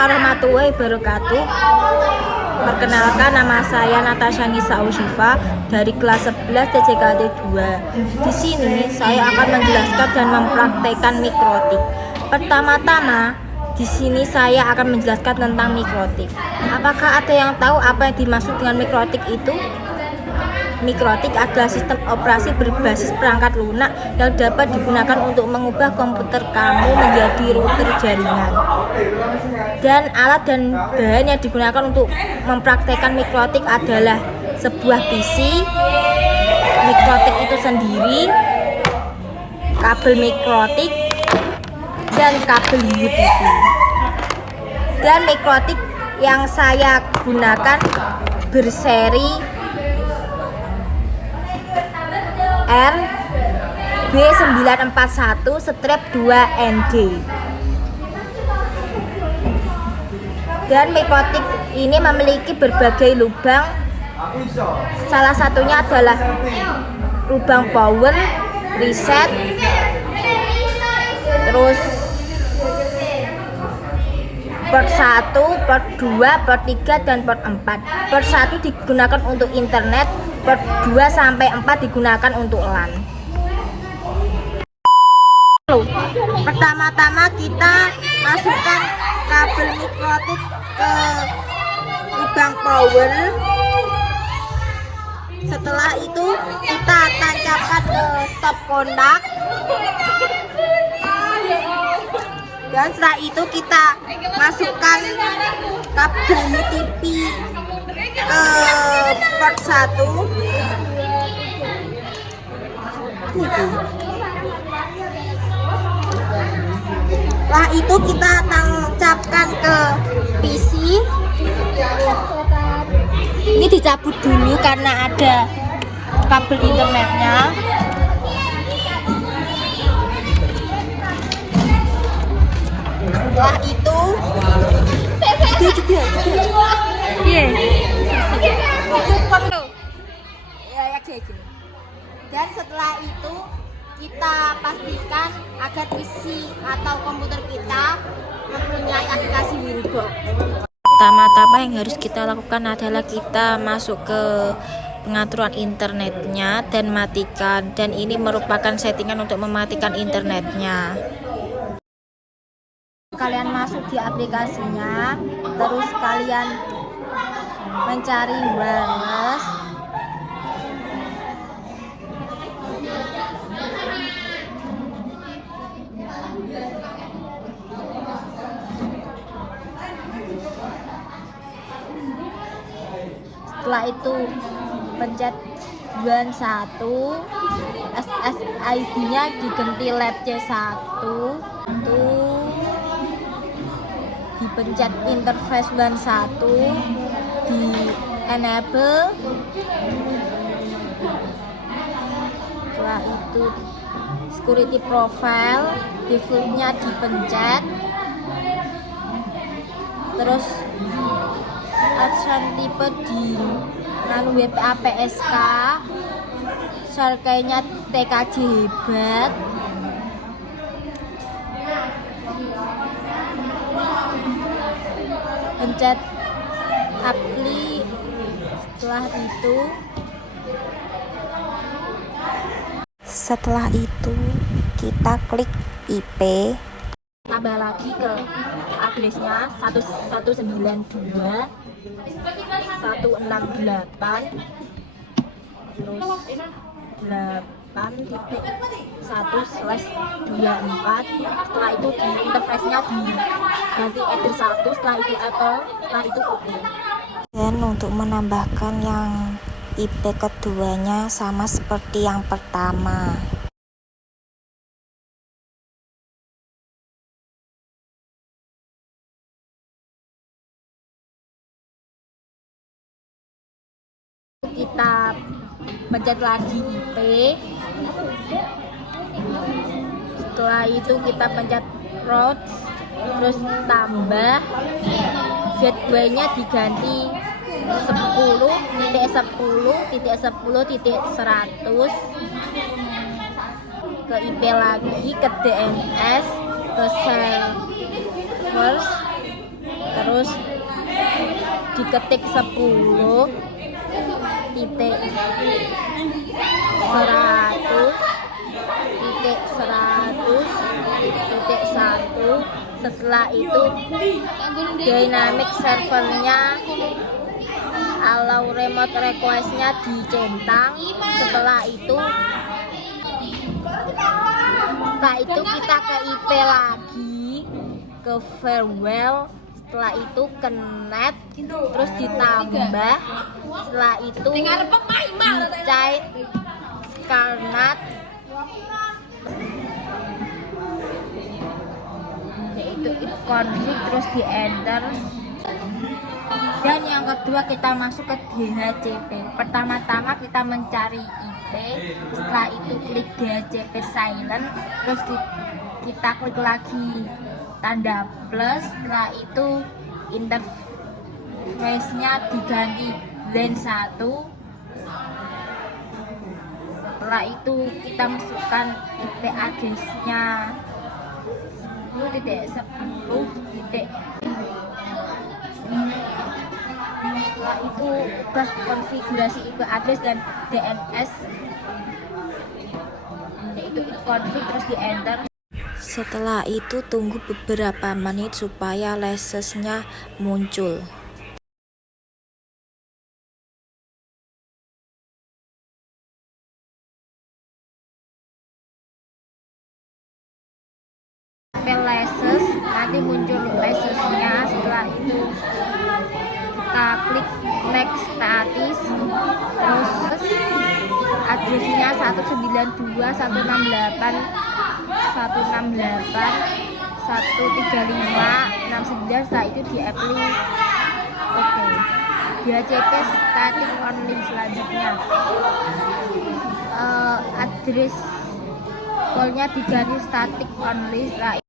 warahmatullahi wabarakatuh. Perkenalkan, nama saya Natasha Nisa Ushifa dari kelas 11 TCKD 2. Di sini saya akan menjelaskan dan mempraktekkan mikrotik. Pertama-tama, di sini saya akan menjelaskan tentang mikrotik. Apakah ada yang tahu apa yang dimaksud dengan mikrotik itu? Mikrotik adalah sistem operasi berbasis perangkat lunak yang dapat digunakan untuk mengubah komputer kamu menjadi router jaringan. Dan alat dan bahan yang digunakan untuk mempraktekkan mikrotik adalah sebuah PC, mikrotik itu sendiri, kabel mikrotik, dan kabel UTP. Dan mikrotik yang saya gunakan berseri RB941-2ND. Dan mikrotik ini memiliki berbagai lubang. Salah satunya adalah lubang power, reset, terus port 1, port 2, port 3, dan port 4. Port 1 digunakan untuk internet, port 2 sampai 4 digunakan untuk LAN. Pertama-tama kita masukkan kabel mikrotik ke lubang power. Setelah itu kita tancapkan ke stop kontak. Dan setelah itu kita masukkan kabel UTP ke port 1. Setelah itu kita tancapkan ke PC. Ini dicabut dulu karena ada kabel internetnya. Setelah itu dan setelah itu kita pastikan agar PC atau komputer kita mempunyai aplikasi Windows. Pertama-tama yang harus kita lakukan adalah kita masuk ke pengaturan internetnya dan matikan, dan ini merupakan settingan untuk mematikan internetnya. Kalian masuk di aplikasinya, terus kalian mencari wireless. Setelah itu pencet WAN 1, SSID nya diganti lab C1, dipencet interface WAN 1, di enable. Setelah itu security profile defaultnya dipencet, terus option tipe di WPA PSK, shortcut-nya TKJ hebat. Pencet apply. Setelah itu kita klik IP, tambah lagi ke addressnya 192.168 terus 8.1/24. Setelah itu di interface-nya diganti address 1, setelah itu Apple, setelah itu OK. Dan untuk menambahkan yang IP keduanya sama seperti yang pertama. Kita pencet lagi IP. Setelah itu kita pencet routes, terus tambah gateway-nya diganti 10.10.10.100 ke IP lagi, ke DNS, ke servers, terus diketik 10 titik 100 titik 100 titik 1. Setelah itu dynamic servernya allow remote requestnya dicentang. Setelah itu kita ke IP lagi, ke farewell. Setelah itu ke net, terus ditambah. Setelah itu dicain scarnat, yaitu config, terus di enter. Dan yang kedua kita masuk ke DHCP. Pertama-tama kita mencari IP, setelah itu klik DHCP silent, terus kita klik lagi tanda plus. Setelah itu interface-nya diganti LAN 1. Setelah itu kita masukkan IP address-nya 10.10. Setelah itu ubah konfigurasi IP address dan DNS, yaitu config, terus di enter. Setelah itu tunggu beberapa menit supaya lashes-nya muncul. Lashes, nanti muncul lashes-nya. Setelah itu kita klik next status, terus address-nya 192.168.135.69. Setelah itu di apply oke. DHCP static only. Selanjutnya address call-nya diganti static only. Setelah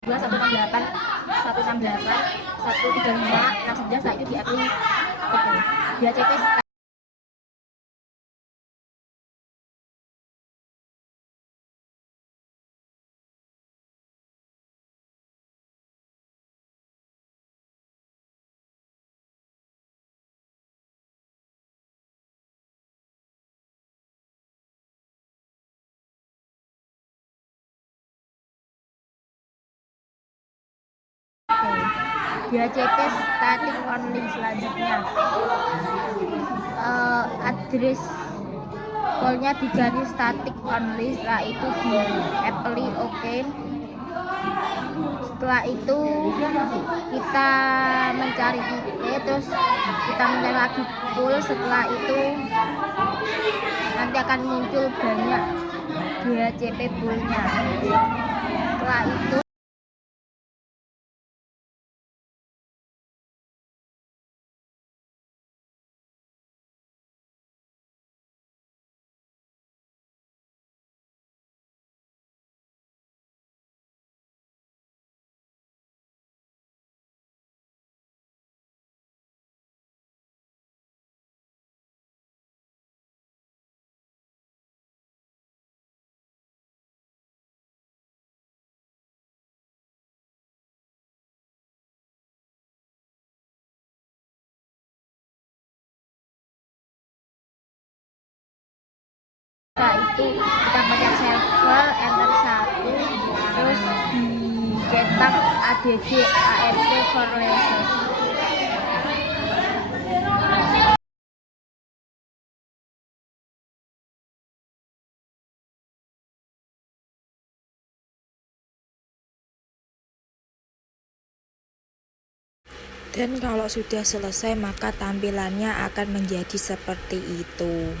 dua 168.135.69. Setelah itu di apply oke. DHCP DHCP static only. Selanjutnya address call-nya diganti static only. Setelah itu di apply oke. Setelah itu kita mencari IP, terus kita mencari lagi pool. Setelah itu nanti akan muncul banyak DHCP pool-nya. Setelah itu kita pencet server, enter 1, terus dicetak ADG ARP for lashes. Dan kalau sudah selesai maka tampilannya akan menjadi seperti itu.